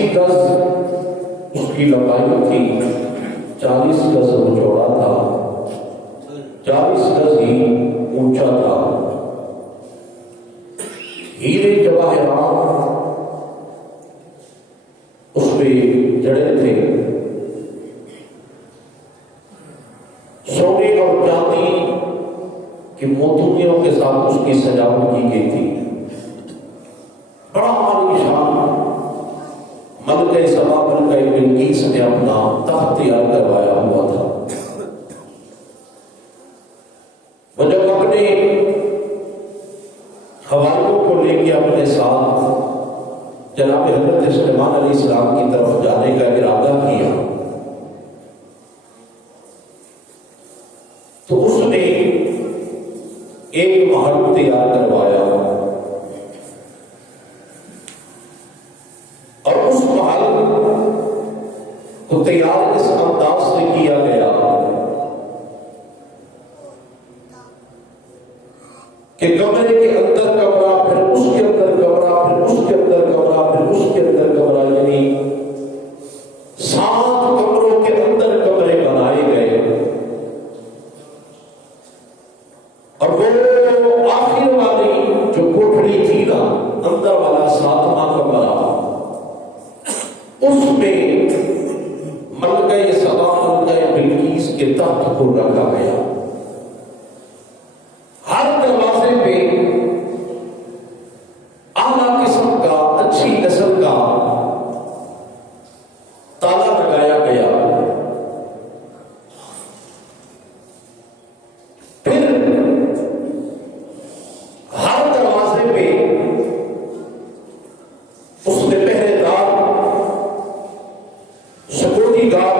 80 گز اس کی لمبائی تھی، 40 گز وہ چوڑا تھا، 40 گز ہی اونچا تھا۔ ہیرے جواہرات اس پہ جڑے تھے، سونے اور چاندی کی موتیوں کے ساتھ اس کی سجاوٹ کی گئی تھی۔ بڑا عالی شان ملکہ سبا ملکہ بلقیس نے اپنا تخت تیار کروایا ہوا تھا۔ وہ جب اپنے حواریوں کو لے کے اپنے ساتھ جناب حضرت سلیمان علیہ السلام کی طرف جانے کا ارادہ کیا تو اس نے ایک محل تیار کروایا، اور اس محل کو تیار اس انداز سے کیا گیا کہ کمرے کے اندر کمرہ، پھر اس کے اندر کمرہ، پھر اس کے اندر کمرہ، پھر اس کے اندر کمرہ، یعنی 7 کمروں کے اندر کمرے بنائے گئے۔ اور وہ آخر والی جو کوٹھڑی تھی نا، اندر والا 7واں کمرہ، اس میں ملکہ سبا ملکہ بلقیس کے تخت کو رکھا گیا۔ ہر دروازے پہ اعلیٰ قسم کا، اچھی نسل کا تالا لگایا گیا۔ پھر ہر دروازے پہ اس نے پہرے دار، سیکورٹی گارڈ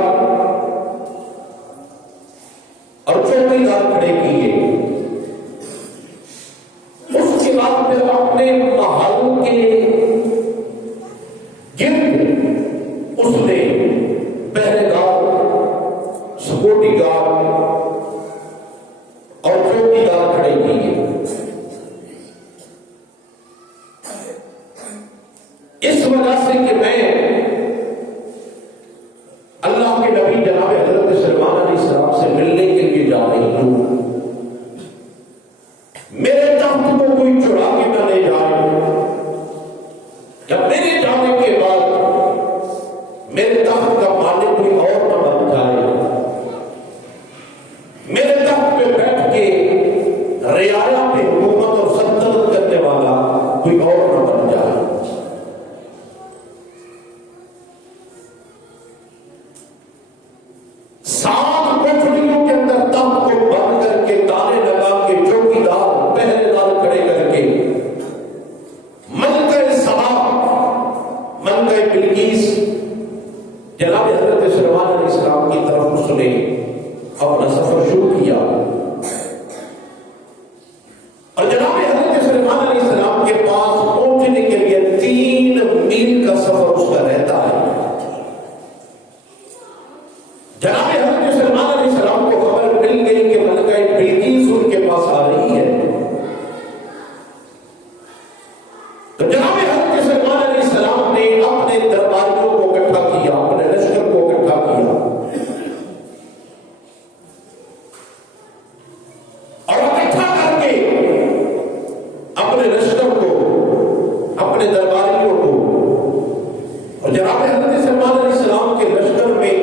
اور چوکی دار کھڑے کیے۔ اس کے بعد پھر اپنے محل کے گرد اس نے پہرے دار، سیکورٹی گارڈ اور چوکی دار کھڑے کیے۔ اس وجہ سے کہ میں اللہ کے نبی جناب حضرت سلیمان علیہ السلام سے ملنے کے لیے جا رہی ہوں، میرے تخت کو کوئی چرا کے نہ لے جائے، یا میرے جانے کے بعد میرے تخت کا مالک کوئی اور نہ بن جائے، میرے تخت پہ بیٹھ کے رعایا پہ حکومت اور سلطنت کرنے والا کوئی اور نہ بن جائے۔ سات کوٹھڑیوں کے اندر تخت کو بند کر کے، تالے لگا کے، چوکی دار، پہرے دار کھڑے کر کے، ملکہ سبا ملکہ بلقیس جناب حضرت سلیمان علیہ السلام کی طرف اس نے اپنا سفر شروع کیا۔ اور جناب حضرت سلیمان علیہ السلام کے پاس پہنچنے کے لیے 3 میل کا سفر اس کا رہتا ہے۔ جناب حضرت سلیمان علیہ السلام کو خبر مل گئی کہ ملکہ بلقیس ان کے پاس آ رہی ہے، تو جناب حضرت سلیمان علیہ السلام نے اپنے درباریوں کو اکٹھا کیا، اپنے لشکر کو اکٹھا کیا، اور اکٹھا کر کے اپنے لشکر کو، اپنے درباریوں کو، اور جناب حضرت سلیمان علیہ السلام کے لشکر میں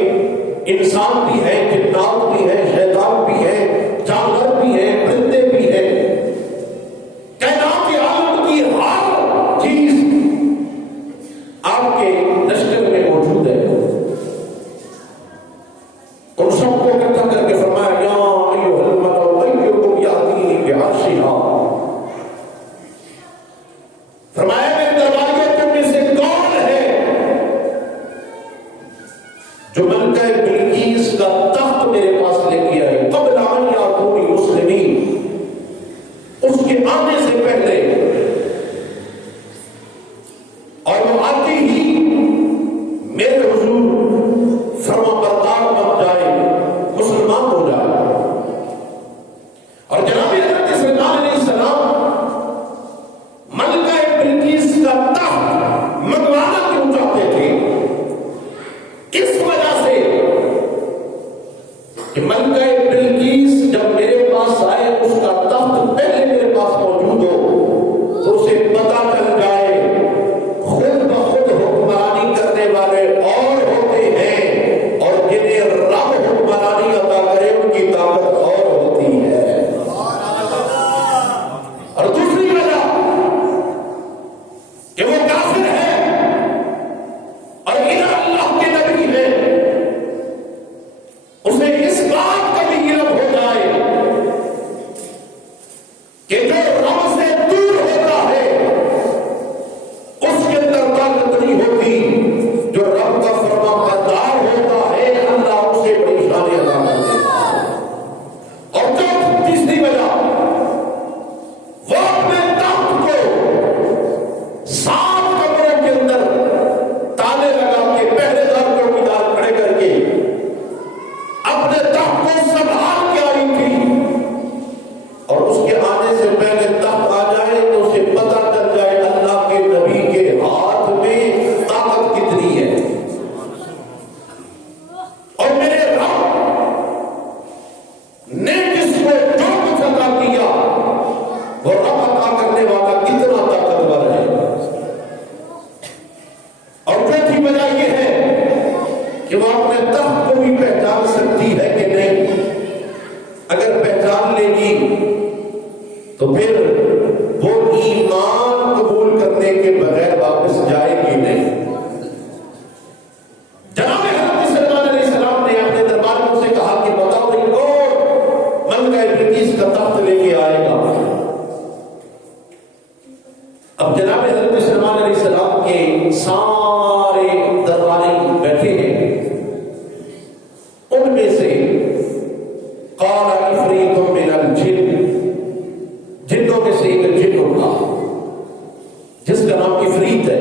انسان بھی ہے، جنات بھی ہے، شیطان بھی ہے، جانور بھی ہے، پرندے بھی ہیں، کائنات عالم کی ہر چیز آپ کے لشکر میں موجود ہے۔ ان سب کو اکٹھا کر کے فرمایا، یا ایھا الملأ ایکم یاتینی بعرشھا، فرمایا میرے درباریوں تم میں سے کون ہے جو ملکہ بلقیس کا تخت میرے پاس لے کے آئے، قبل ان یاتونی مسلمین، اس کے آنے سے پہلے، اور وہ آتے ہی میرے حضور فرما بردار بن جائے، مسلمان ہو جائے۔ اور جناب حضرت سلیمان علیہ السلام ملکہ بلقیس کا تخت منگوانا کیوں چاہتے تھے؟ اب جناب حضرت سلمان علیہ السلام کے سارے درباری بیٹھے ہیں، ان میں سے قال عفریت من الجن، جنوں میں سے ایک جن اٹھا جس کا نام عفریت ہے،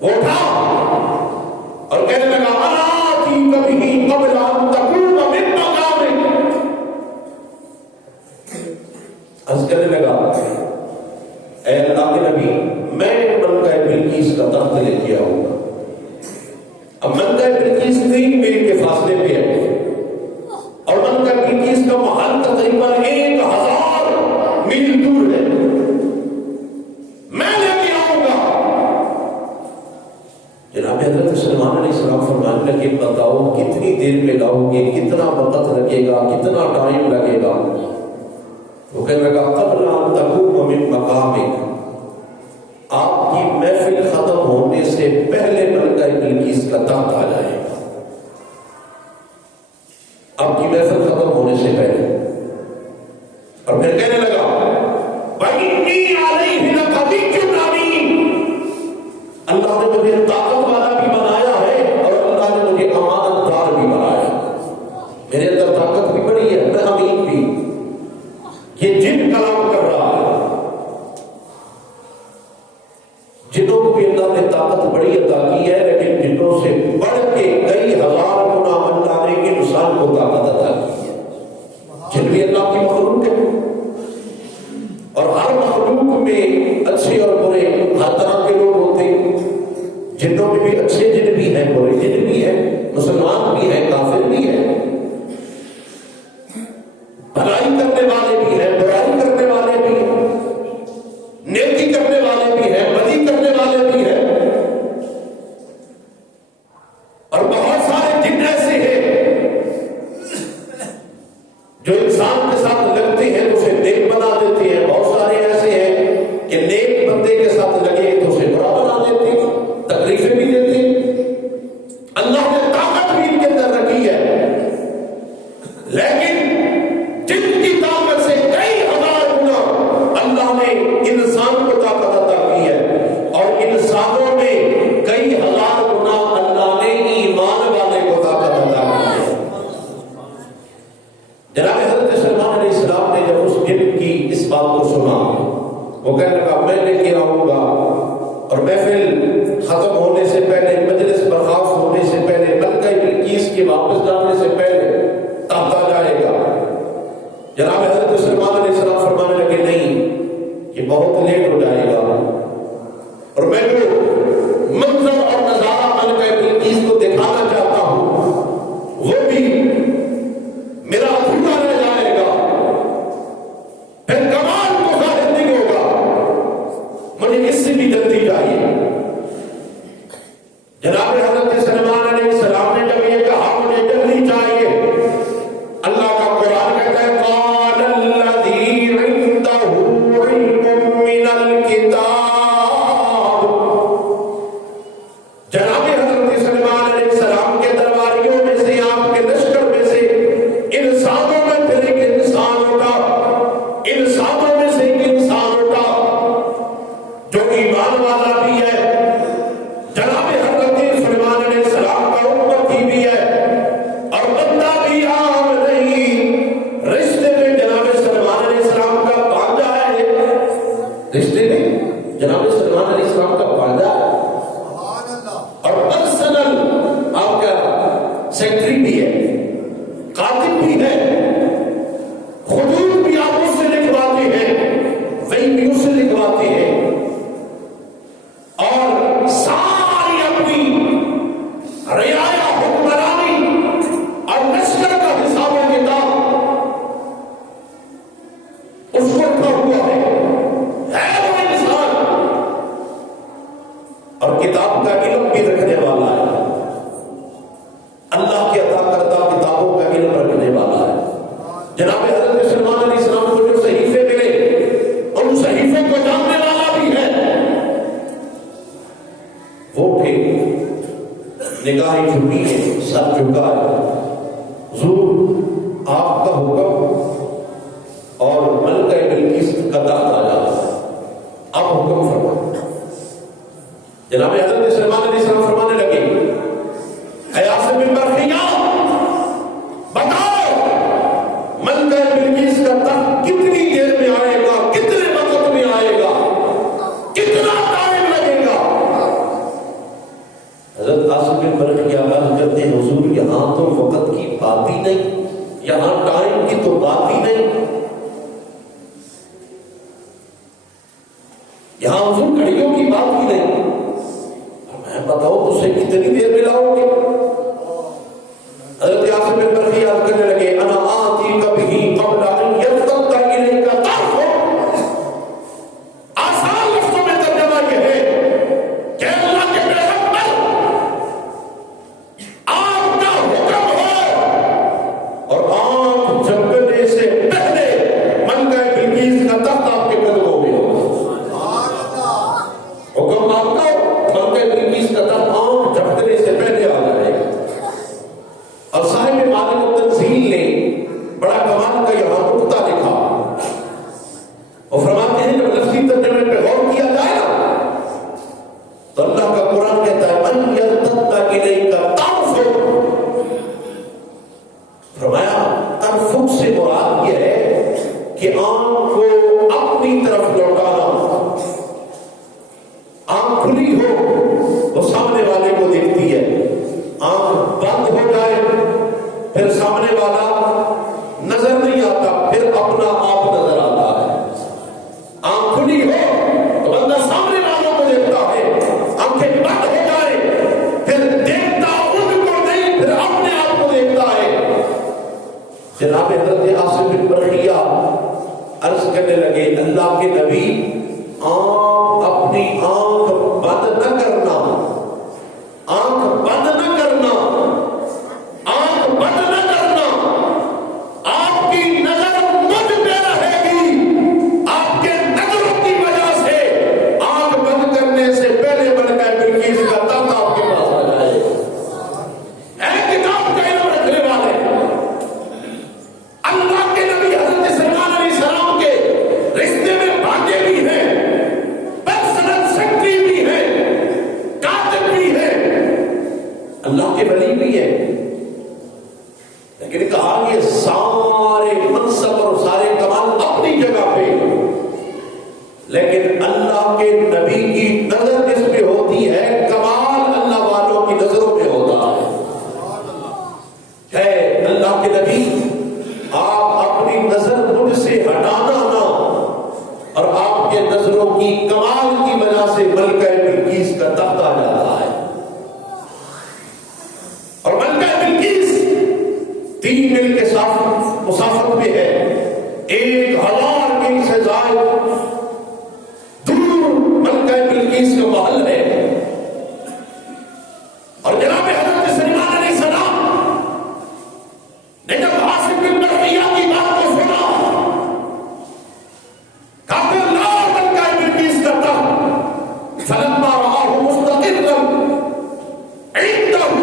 وہ اٹھا اور کہنے لگا آتی کبھی قبل ان تقوم من مقامک، عرض کرنے لگا اے اللہ کے نبی میں ملکہ بلقیس کا تخت لے کے آؤں گا۔ اب ملکہ بلقیس 3 میل کے فاصلے پہ ہے اور ملکہ بلقیس کا محل تقریباً 1000 میل دور ہے، میں لے کے آؤں گا۔ جناب حضرت سلمان علیہ السلام فرمانے لگے بتاؤ کتنی دیر میں لاؤ گے، کتنا وقت لگے گا، کتنا ٹائم لگے گا؟ وہ کہنے لگا قبل ان تقوم من مقامک، آپ کی محفل ختم ہونے سے پہلے ملکہ بلقیس کا تخت آ جائے گا، آپ کی محفل ختم ہونے سے پہلے۔ اور پھر کہنے لگا وَإِنِّي عَلَيْهِ لَقَوِيٌّ أَمِينٌ، اللہ نے مجھے طاقت والا بھی بنایا ہے اور اللہ نے مجھے امانت دار بھی بنایا ہے، میرے اندر طاقت بھی بڑی ہے، میں امین بھی۔ یہ جن کلام کر رہا ہے، جنوں کو بھی اللہ نے طاقت بڑی عطا کی ہے، لیکن جنوں سے بڑھ کے کئی ہزار گنا اللہ نے انسان کو طاقت عطا کی ہے۔ جن بھی اللہ کی مخلوق ہے اور ہر مخلوق میں اچھے اور برے ہر طرح کے لوگ ہوتے ہیں، جنوں میں بھی اچھے جن بھی ہیں، برے جن بھی ہیں، مسلمان بھی ہیں، کافر بھی ہیں، بھلائی کرنے والے بھی ہیں، برائی کرنے والے بھی ہیں، نیکی کرنے والے بھی ہیں، بدی کرنے والے بھی ہیں، اور بہت سارے جن ایسے ہیں جو انسان کے ساتھ لگتے ہیں تو اسے نیک بنا دیتے ہیں، بہت سارے ایسے ہیں کہ نیک بندے کے ساتھ لگے تو اسے برا بنا دیتے ہیں، تکلیفیں بھی دیتے ہیں۔ اللہ نے طاقت بھی ان کے اندر رکھی ہے، لیکن جن کی طاقت سے کئی ہزار گنا اللہ نے انسان کو طاقت عطا کی ہے، اور انسانوں میں کئی ہزار گنا اللہ نے ایمان والے کو طاقت عطا کی ہے۔ جناب حضرت سلمان علیہ السلام نے جب اس جن کی اس بات کو سنا، وہ کہنے لگا میں لے کے آؤں گا اور محفل ختم ہونے سے پہلے، مجلس برخاست ہونے سے پہلے، ملکہ بلقیس کے واپس جانے سے پہلے تخت آ جائے گا۔ جناب حضرت سلمان علیہ السلام فرمانے لگے نہیں، یہ بہت لیٹ ہو جائے گا، اور میں جو منظر اور نظارہ ملکہ بلقیس کو دکھانا چاہتا ہوں وہ بھی میرا ادھورا رہ جائے گا، پھر کمال کو ظاہر نہیں ہوگا، مجھے اس سے بھی جلدی چاہیے۔ جناب حضرت سلمان علیہ السلام نے جب یہ کہا مجھے جلدی چاہیے، اللہ کا قرآن کہتا ہے قال الذی عنده علم من الکتاب، جناب حضرت سلمان علیہ السلام کے درباریوں میں سے، آپ کے لشکر میں سے، انسانوں میں پھر ایک انسان اٹھا، انسانوں میں سے ایک انسان اٹھا جو ایمان والا بھی ہے، جناب حضرت سلمان علیہ السلام کا امتی بھی ہے اور بندہ بھی عام نہیں، رشتے میں جناب سلمان علیہ السلام کا بھانجا ہے، رشتے میں جناب سلمان علیہ السلام کا بھانجا ہے، اور پرسنل آپ کا سیکٹری بھی ہے، کاتب بھی ہے، خطوط بھی آپ اس سے لکھواتے ہیں، وہی بھی اس سے لکھواتے ہیں، اور ساری اپنی رعایا حکمرانی اور لشکر کا حساب و کتاب اس کو رکھا ہوا ہے وہ انسان، اور کتاب کا علم بھی رکھنے والا ہے، اللہ کے عطا کردہ کتابوں کا علم رکھنے والا ہے۔ جناب حضرت سلمان علیہ السلام کو جو صحیفے ملے ان صحیفوں کو جاننے والا بھی ہے، وہ بھی نگاہیں جھکی ہے، سر جھکا ہے، حضور آپ کا حکم اور ملکہ بلقیس کا تخت آ جاتا ہے، جناب حضرت سلمان علیہ السلام فرمانے لگے اے عاصم بن برقیہ بتاؤ ملکہ بلقیس کا تخت کتنی دیر میں آئے گا، کتنے وقت میں آئے گا، کتنا ٹائم لگے گا؟ حضرت عاصم بن برقیہ عرض کرتے ہیں حضور یہاں تو وقت کی بات ہی نہیں، یہاں ٹائم کی تو بات ہی نہیں، یہاں حضور گھڑیوں کی بات ہی نہیں، میں بتاؤ اسے کتنی دیر میں لاؤ گے؟ حضرت عاصم بن برقیہ عرض کرنے لگے انا آتی کبھی قبل ان یرتد الیک طرفک۔ آسان لفظوں میں ترجمہ یہ ہے کہ اللہ کے پیغمبر آپ کا حکم ہو اور آپ جھپکنے سے پہلے ملکہ بلقیس کا تخت آپ کے قدموں میں ہو۔ حکم آپ کا ملکہ بلقیس کا تخت آپ جھپکنے سے پہلے آ جائے گا۔ اور صاحب معالم التنزیل نے بڑا کمال کا یہاں نقطہ لکھا اور فرماتے ہیں جب لفظی ترجمے پہ غور کیا جائے نا تو اللہ کا قرآن کہتا ہے ان یرتد الیک طرفک، فرمایا طرفک سے مراد یہ ہے کہ آنکھ کو اپنی طرف لوٹانا، آنکھ کھلی ہو وہ سامنے والے کو دیکھتی ہے، آنکھ بند ہو جائے پھر سامنے والا نظر نہیں آتا، پھر اپنا آپ نظر آتا ہے۔ آنکھ کھلی ہو تو بندہ سامنے والوں کو دیکھتا ہے، آنکھیں بند ہو جائے پھر دیکھتا ان کو نہیں، پھر اپنے آپ کو دیکھتا ہے۔ جناب حضرت عاصم بن برقیہ عرض کرنے لگے اللہ کے نبی آپ اپنی آنکھ بند نہ کرنا، آنکھ بند نہ کرنا، آنکھ بند نہ کرنا، آپ کی نظر مجھ پہ رہے گی، آپ کے نظروں کی وجہ سے آنکھ بند کرنے سے پہلے ملکہ بلقیس کا تخت آپ کے پاس آ جائے گا۔ اے کتاب کا علم رکھنے والے، اللہ کے نبی حضرت سلمان علیہ السلام کے رشتے میں بھانجے بھی ہیں، پرسنل سیکرٹری بھی ہیں، کاتب بھی ہیں، اللہ کے ولی بھی ہے، لیکن کہا یہ سارے منصب اور سارے کمال اپنی جگہ پہ، لیکن اللہ کے نبی کی نظر جس پہ ہوتی ہے کمال اللہ والوں کی نظروں میں ہوتا ہے۔ اللہ کے نبی آپ اپنی نظر مجھ سے ہٹانا نہ، اور آپ کے نظروں کی کمال کی وجہ سے ملکہ بلقیس کا تخت آ جاتا ہے، اور ملکہ بلقیس 3 میل کے مسافت میں ہے، 1000 میل سے زائد دور ملکہ بلقیس کا محل ہے۔ اور جناب حضرت سلمان علیہ السلام نے جب عاصم بن برقیہ کی بات کو سنا، کہا کہ لا ملکہ بلقیس کا تخت فلما رآہ مستقرا عنده،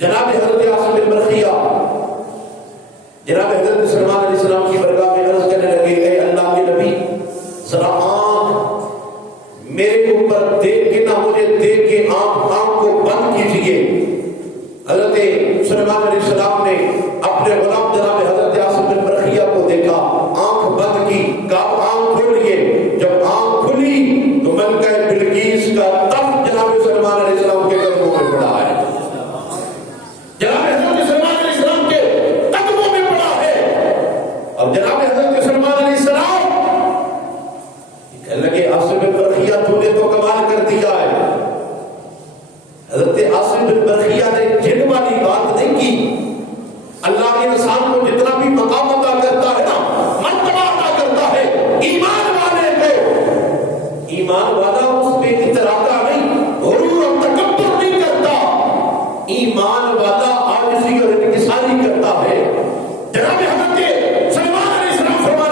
جناب حضرت عاصم بن برقیہ جناب حضرت سلمان علیہ السلام کی برگاہ میں عرض کرنے لگے اے اللہ کے نبی ذرا آنکھ میرے اوپر دیکھ کے نہ مجھے دیکھ کے آنکھ کو بند کیجئے۔ حضرت سلمان علیہ السلام نے اپنے غلام جناب حضرت عاصم بن برقیہ کو دیکھا، آنکھ بند کی، کہا آنکھ کھولیے، جب آنکھ کھلی تو ملکہ بلقیس کا تخت جناب سلمان علیہ السلام کے قدموں میں پڑا ہے، جناب حضرت سلمان علیہ السلام کے قدموں میں پڑا ہے۔ اور جناب حضرت سلمان علیہ السلام کہنے لگے عاصم بن برقیہ تو نے تو کمال کر دیا ہے۔ حضرت عاصم بن برقیہ نے جن والی بات نہیں کی، اللہ انسان کو جتنا بھی مقام عطا کرتا ہے نا، مرتبہ عطا کرتا ہے، ایمان والے کو، ایمان والا اس پہ اتراتا نہیں، غرور اور تکبر نہیں کرتا، ایمان والا عاجزی اور انکساری کرتا ہے۔ جناب حضرت سلمان علیہ السلام فرماتے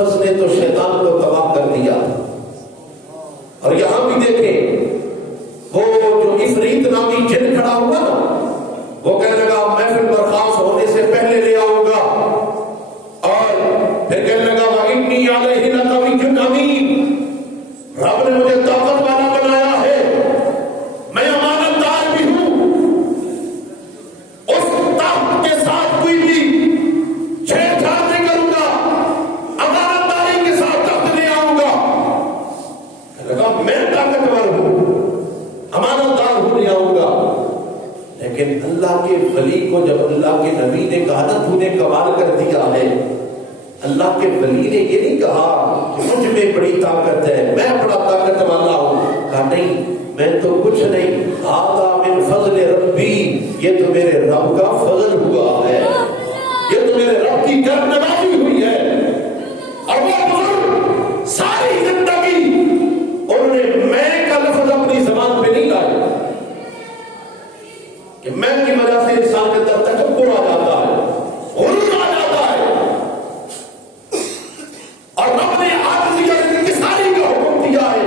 لفظ نے تو شیطان کو تباہ کر دیا. اور یہاں بھی دیکھیں وہ جو عفریت نامی جن کھڑا ہوا نا، وہ کہنے لگا محفل برخاست ہونے سے پہلے لے آؤں گا، اور پھر کہنے لگا وَإِنِّي عَلَيْهِ لَقَوِيٌّ أَمِينٌ، رب نے مجھے طاقت والا بنایا ہے، میں امانت دار بھی ہوں، اس طاقت کے ساتھ کوئی بھی چھیڑ چھاڑ نہیں کروں گا، امانت داری کے ساتھ تخت لے آؤں گا. لگا میں طاقتور ہوں، امانت دار ہوں، لے آؤں گا. لیکن اللہ کے ولی کو جب اللہ کے نبی نے کہا نا تو نے کمال کر دیا ہے، اللہ کے ولی نے یہ نہیں کہا کہ مجھ میں بڑی طاقت ہے، میں بڑا طاقت والا ہوں. کہا نہیں، میں تو کچھ نہیں، ھذا من فضل ربی، یہ تو میرے رب کا فضل ہوا ہے، یہ تو میرے رب کی کرم نوازی ہوئی ہے. اور وہ بزرگ ساری زندگی انہوں نے میں کا لفظ اپنی زبان پہ نہیں لائے کہ میں کی وجہ سے انسان کے اندر تکبر آ جاتا ہے، غرور آ جاتا ہے. اور رب نے عاجزی اور انکساری کا حکم دیا ہے.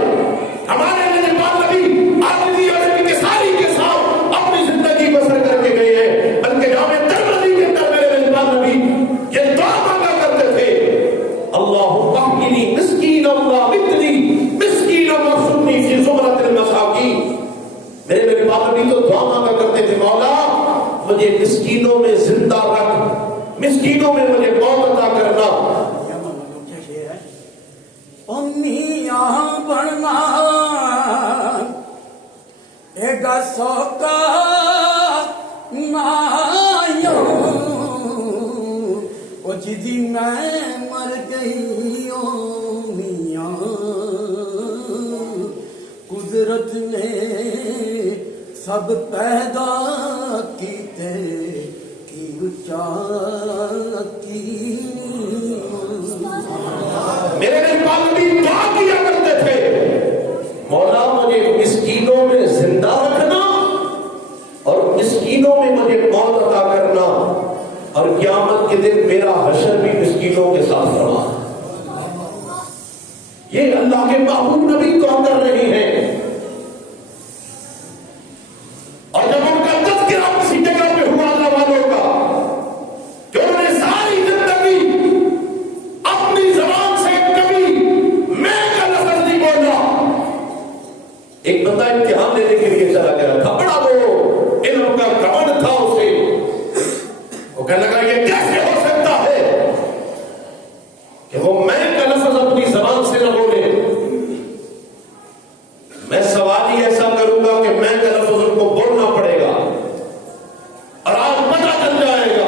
ہمارے نبی عاجزی اور انکساری کے ساتھ اپنی زندگی بسر کر کے گئے ہیں. بلکہ جامع ترمذی کے اندر میرے میزبان نبی یہ دعا مانگا کرتے تھے، اللہم احیینی مسکینا وامتنی مسکینا واحشرنی فی زمرۃ المساکین. میرے میزبان نبی تو دعا مانگا کرتے تھے، مولا مجھے مسکینوں میں زندہ رکھ، مسکینوں میں مجھے موت عطا کرنا. امیاں بڑھنا ایک سوکا نایوں او جدی میں مر گئی میاں، قدرت نے سب پیدا کیتے کی اچا کی. میرے میزبان نبی دعا کیا کرتے تھے، مولا مجھے مسکینوں میں زندہ رکھنا اور مسکینوں میں مجھے موت عطا کرنا، اور قیامت کے دن میرا حشر بھی مسکینوں کے ساتھ فرما. یہ اللہ کے محبوب نبی دعا کر رہے ہیں. اور جب ان کا تذکرہ کسی جگہ پہ ہوا اللہ والوں کا کہ انہوں نے ساری زندگی اپنی زبان سے کبھی میں کا لفظ نہیں بولا. ایک بندہ امتحان لینے کے لیے چلا گیا تھا، بڑا وہ علم کا گھمنڈ تھا اسے. وہ کہنے لگا یہ کیسے ہو سکتا ہے کہ وہ میں کا لفظ اپنی زبان سے نہ بولے. میں سوال ہی ایسا کروں گا کہ میں کا لفظ ان کو بولنا پڑے گا، اور آج پتہ چل جائے گا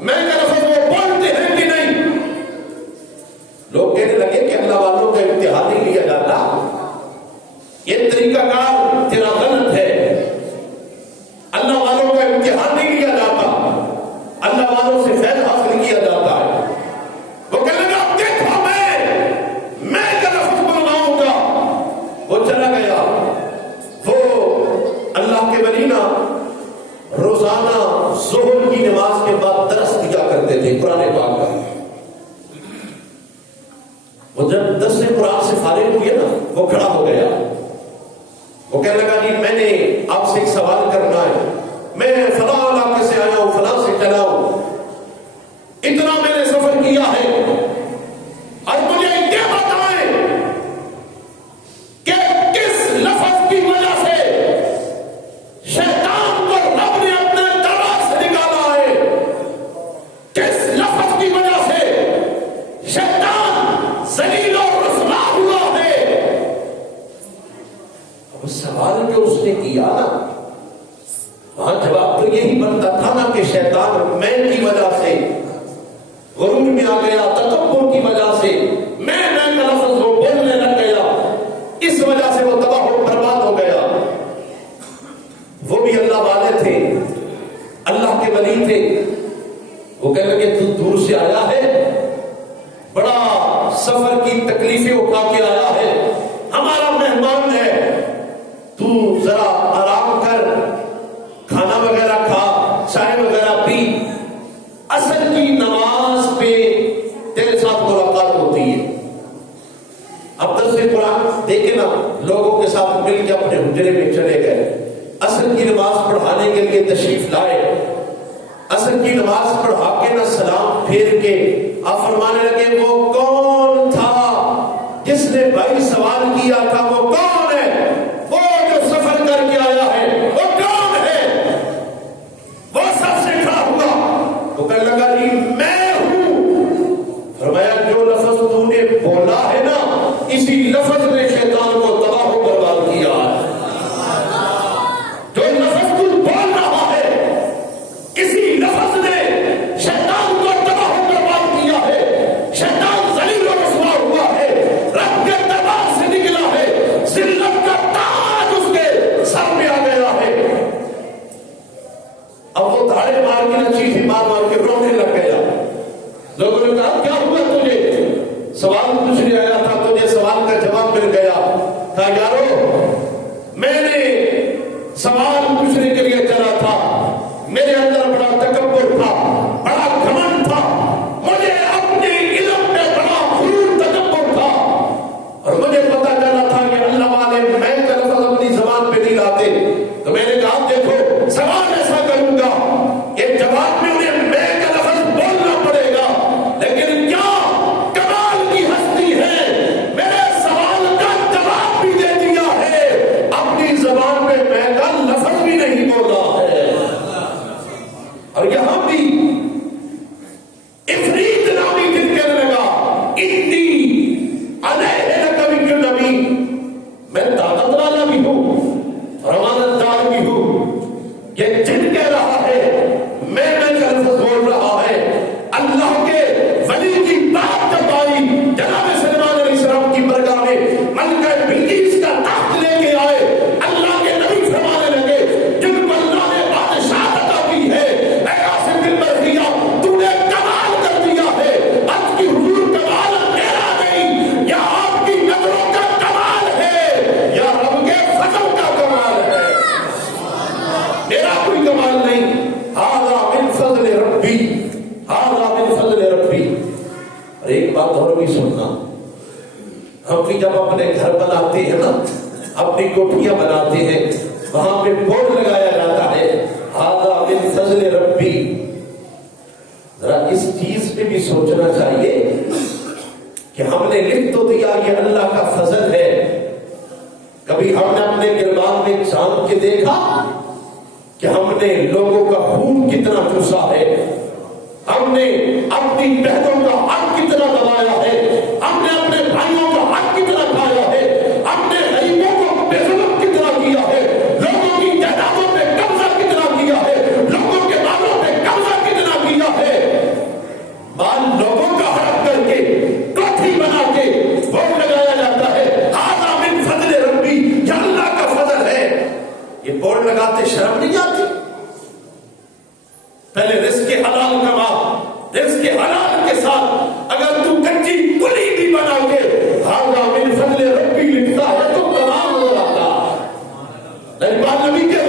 میں کا لفظ وہ بولتے ہیں کہ نہیں. لوگ کہنے لگے کہ اللہ والوں کا امتحان نہیں لیا جاتا، یہ طریقہ کار تیرا غلط ہے، اللہ والوں کا امتحان نہیں لیا جاتا، اللہ والوں سے فیض حاصل کیا جاتا ہے. وہ کہنے لگا دیکھو میں کا لفظ بلواؤں گا. وہ چلا گیا. وہ اللہ کے ولی نا روزانہ ظہر کی نماز کے بعد درس دیا کرتے تھے قرآن پاک کا. وہ جب درس قرآن سے فارغ ہوئے نا، وہ کھڑا ہو گیا. وہ کہنے لگا جی میں نے آپ سے ایک سوال کرنا ہے، میں فلاں علاقے سے آیا ہوں، فلاں سے چلا ہوں، اتنا میں نے سفر کیا ہے، اور مجھے یہ بتائیں کہ کس لفظ کی وجہ سے شیطان کو رب نے اپنے دربار سے نکالا ہے، کس لفظ کی وجہ سے شیطان ذلیل اور رسوا ہوا ہے. اب سوال جو اس نے کیا نا، وہاں جواب تو یہی بنتا تھا نا کہ شیطان میں کی وجہ سے غرور میں آ گیا، تکبر کی وجہ سے میں کا لفظ وہ بولنے لگ گیا، اس وجہ سے وہ تباہ و برباد ہو گیا. وہ بھی اللہ والے تھے، اللہ کے ولی تھے. وہ کہنے لگے تو دور سے آیا ہے، بڑا سفر کی تکلیفیں اٹھا کے آیا ہے، ہمارا مہمان ہے، تو ذرا آرام کر، کھانا وغیرہ کھا، چائے وغیرہ پی، عصر کی نماز پہ تیرے ساتھ ملاقات ہوگی. حجرے میں چلے گئے، عصر کی نماز پڑھانے کے لیے تشریف لائے، عصر کی نماز پڑھا کے نہ سلام پھیر کے آپ فرمانے لگے وہ کون تھا جس نے بھائی سوال کیا تھا، وہ کون ہے، وہ جو سفر کر کے آیا ہے وہ کون ہے؟ وہ سب سے کھڑا ہوا، وہ کہنے لگا جی میں ہوں۔ فرمایا جو لفظ تو نے بولا ہے نا، اسی لفظ نے شیطان کو تباہ و برباد کیا ہے۔ جو لفظ تو بول رہا ہے، اسی لفظ نے شیطان کو تباہ و برباد کیا ہے۔ شیطان ذلیل و رسوا ہوا ہے، رب کے دربار سے نکلا ہے، ذلت کا تاج اس کے سر پہ آ گیا ہے۔ اب وہ دھاڑے مار کے نہ چیخی مار مار کے رونے لگ گیا۔ لوگوں نے کہا کیا ہوا تجھے؟ سوال پوچھنے آیا تھا، تجھے سوال کا جواب مل گیا۔ کہا یارو میں نے سوال پوچھنے کے لیے چلا تھا، میرے اندر بڑا تکبر تھا، بڑا گھمنڈ تھا، مجھے اپنے علم پہ بڑا غرور تکبر تھا، اور مجھے پتا چلا تھا کہ اللہ والے میں کا لفظ اپنی زبان پہ نہیں لاتے، تو میں نے کہا دیکھو سوال ایسا کروں گا کہ جواب میں انہیں میں کا لفظ بولنا پڑے گا، لیکن کیا کمال کی ہستی ہے، میرے سوال کا جواب بھی دے دیا ہے، اپنی زبان پہ میں کا لفظ بھی نہیں بولا ہے۔ اور یہاں بھی افریت نامی دل کہنے لگا انی علیہ لکوی جو نبی، میں طاقت والا بھی ہوں اور امانت دار بھی ہوں۔ یہ جن کہہ رہا ہے میں کا لفظ بول رہا ہے۔ اللہ کے ولی کی بات جب آئی، جناب سلیمان علیہ السلام کی برگاہ میں ملکہ بلقیس کا تخت لے کے آئے، اللہ کے نبی فرمانے لگے جن کو اللہ نے بادشاہت عطا کی ہے، اے عاصم بن برقیہ تو نے کمال کر دیا ہے۔ اب کی حضور کمال میرا نہیں، یا آپ کی نظروں کا کمال ہے، یا رب کے فضل کا کمال ہے، میرا کوئی کمال نہیں۔ ھذا من فضل ربی، ھذا من فضل ربی۔ اور ایک بات اور بھی سننا، ہم بھی جب اپنے گھر بناتے ہیں نا، اپنی کوٹھیاں بناتے ہیں، وہاں پہ بورڈ لگایا جاتا ہے ھذا من فضل ربی۔ ذرا اس چیز پہ بھی سوچنا چاہیے کہ ہم نے لکھ تو دیا یہ اللہ کا فضل ہے، کبھی ہم نے اپنے گربان میں جان کے دیکھا کہ ہم نے لوگوں کا خون کتنا چوسا ہے، ہم نے اپنی بہنوں کا حق کتنا دبایا ہے، ہم نے اپنے بھائیوں کا حق کتنا کھایا ہے، ہم نے غریبوں کو بے ظلم کتنا کیا ہے، لوگوں کی جائیدادوں پہ قبضہ کتنا کیا ہے، لوگوں کے مالوں پہ قبضہ کتنا کیا ہے۔ مال لوگوں کا ہڑپ کر کے کوٹھی بنا کے بورڈ لگایا جاتا ہے ھذا من فضل ربی، یہ اللہ کا فضل ہے۔ یہ بورڈ لگاتے شرم نہیں آتی؟ پہلے رزق حلال کما، رزق حلال کے ساتھ اگر تو کچی کلی بھی بنا کے ھذا من فضل ربی لکھتا ہے تو کمال ہو جاتا ہے۔ لیکن بات نبی کے